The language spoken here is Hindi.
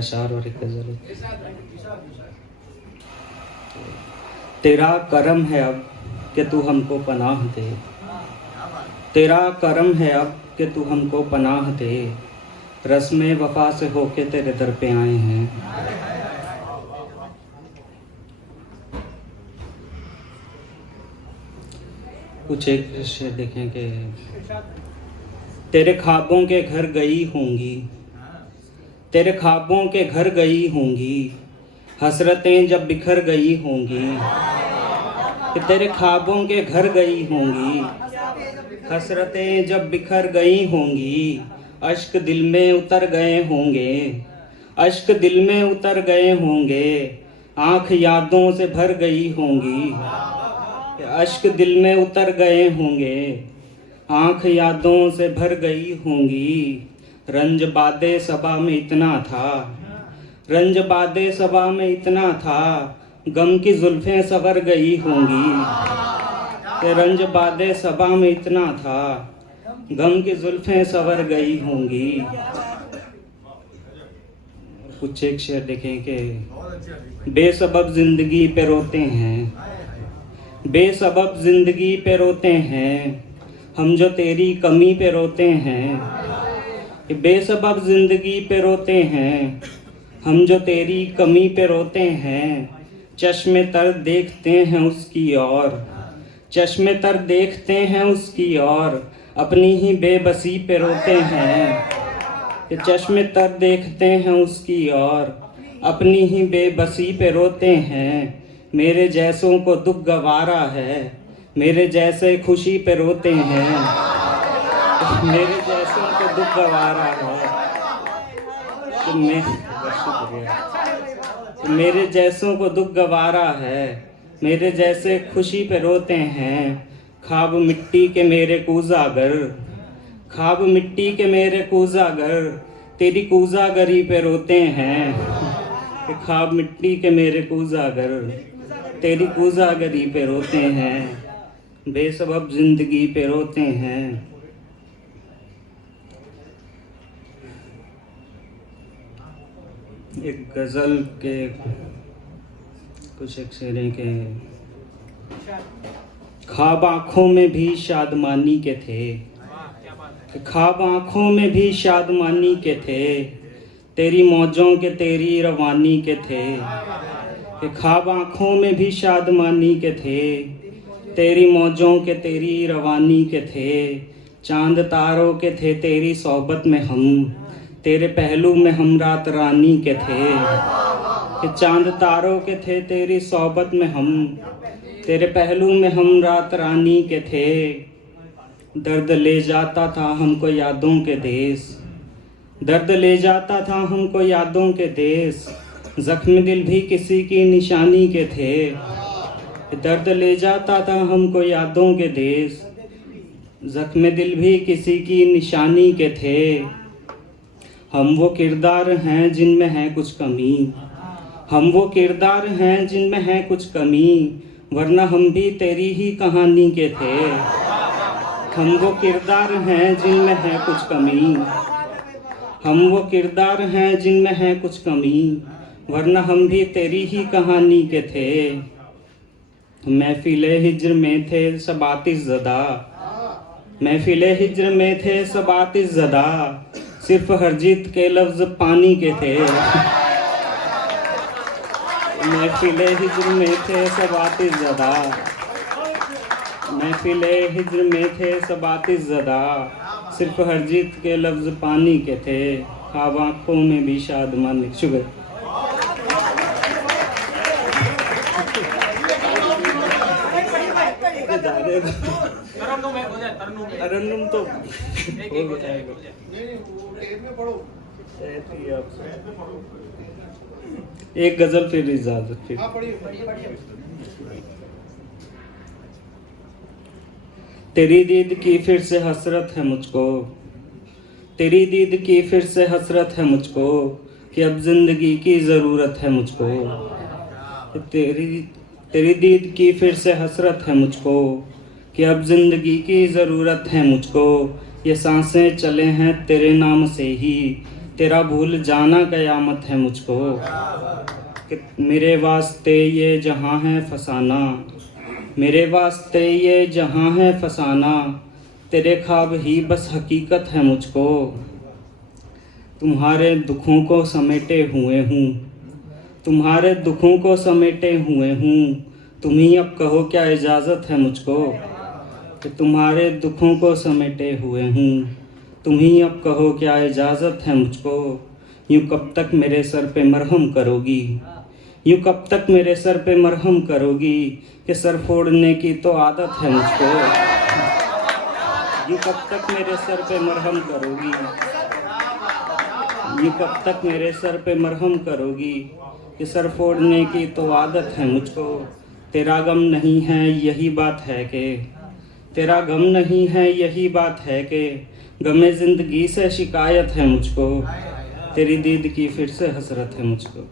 अशार और एक गजल। तेरा करम है अब कि तू हमको पनाह दे, तेरा करम है अब कि तू हमको पनाह दे, रस्म वफा से होके तेरे दर पे आए हैं। कुछ एक शेर देखें कि तेरे ख्वाबों के घर गई होंगी, तेरे ख्वाबों के घर गई होंगी, हसरतें जब बिखर गई होंगी। कि तेरे ख्वाबों के घर गई होंगी, हसरतें जब बिखर गई होंगी, अश्क दिल में उतर गए होंगे, अश्क दिल में उतर गए होंगे, आँख यादों से भर गई होंगी। अश्क दिल में उतर गए होंगे, आँख यादों से भर गई होंगी। रंज बादे सबा में इतना था, रंज बादे सबा में इतना था, गम की जुल्फें सवर गई होंगी। रंज बादे सबा में इतना था, गम की जुल्फें सवर गई होंगी। कुछ एक शेर देखें कि बेसबब जिंदगी पे रोते हैं, बेसबब जिंदगी पे रोते हैं, हम जो तेरी कमी पे रोते हैं। बेसबब जिंदगी पे रोते हैं, हम जो तेरी कमी पे रोते हैं। चश्मे तर देखते हैं उसकी ओर, चश्मे तर देखते हैं उसकी ओर, अपनी ही बेबसी पे रोते हैं। चश्मे तर देखते हैं उसकी ओर, अपनी ही बेबसी पे रोते हैं। मेरे जैसों को दुख गवारा है, मेरे जैसे खुशी पे रोते हैं। मेरे जैसों को दुख गवारा है, तो मेरे जैसों को दुख गवारा है, मेरे जैसे खुशी पे रोते हैं। ख्वाब मिट्टी के मेरे कूजागर, ख्वाब मिट्टी के मेरे कूजागर, तेरी कूजागरी पे रोते हैं। ख्वाब मिट्टी के मेरे कूजागर, तेरी कूजागरी पे रोते हैं। बेसबब जिंदगी पे रोते हैं। एक गजल के कुछ एक शेरे के ख्वाब आँखों में भी शादमानी के थे, ख्वाब आँखों में भी शादमानी के थे, तेरी मौजों के तेरी रवानी के थे। ख्वाब आँखों में भी शादमानी के थे, तेरी मौजों के तेरी रवानी के थे। चांद तारों के थे तेरी सोबत में हम, तेरे पहलू में हम रात रानी के थे। कि चांद तारों के थे तेरी सोबत में हम, तेरे पहलू में हम रात रानी के थे। दर्द ले जाता था हमको यादों के देश, दर्द ले जाता था हमको यादों के देश, जख्म दिल भी किसी की निशानी के थे। दर्द ले जाता था हमको यादों के देश, जख्म दिल भी किसी की निशानी के थे। हम वो किरदार हैं जिनमें है कुछ कमी, हम वो किरदार हैं जिनमें है कुछ कमी, वरना हम भी तेरी ही कहानी के थे। हम वो किरदार हैं जिनमें है कुछ कमी, हम वो किरदार हैं जिनमें है कुछ कमी, वरना हम भी तेरी ही कहानी के थे। महफिले हिज्र में थे सब आतिश ज़दा, महफिले हिज्र में थे सब आतिश ज़दा, सिर्फ हरजीत के लफ्ज पानी के थे। महफिले हिज्र में थे सब आतिश ज़दा, महफिले हिज्र में थे सब आतिश ज़दा, सिर्फ हरजीत के लफ्ज पानी के थे। ख्वाब आँखों में भी शादमानी। शुक्र। तरन्नुम तो हो जाएगा। एक गजल फिर इजाजत। फिर तेरी दीद की फिर से हसरत है मुझको, तेरी दीद की फिर से हसरत है मुझको, कि अब जिंदगी की ज़रूरत है मुझको। तेरी दीद की फिर से हसरत है मुझको, कि अब जिंदगी की ज़रूरत है मुझको। ये सांसें चले हैं तेरे नाम से ही, तेरा भूल जाना कयामत है मुझको, कि मेरे वास्ते ये जहां है फसाना, मेरे वास्ते ये जहां है फसाना, तेरे ख्वाब ही बस हकीकत है मुझको। तुम्हारे दुखों को समेटे हुए हूँ, तुम्हारे दुखों को समेटे हुए हूँ, तुम ही अब कहो क्या इजाज़त है मुझको, कि तुम्हारे दुखों को समेटे हुए हूँ, तुम ही अब कहो क्या इजाज़त है मुझको। यूँ कब तक मेरे सर पे मरहम करोगी, यूँ कब तक मेरे सर पे मरहम करोगी, कि सर फोड़ने की तो आदत है मुझको। यूँ कब तक मेरे सर पे मरहम करोगी, यूँ कब तक मेरे सर पे मरहम करोगी, कि सर फोड़ने की तो आदत है मुझको। तेरा गम नहीं है यही बात है कि, तेरा गम नहीं है यही बात है कि, गमे ज़िंदगी से शिकायत है मुझको, तेरी दीद की फिर से हसरत है मुझको।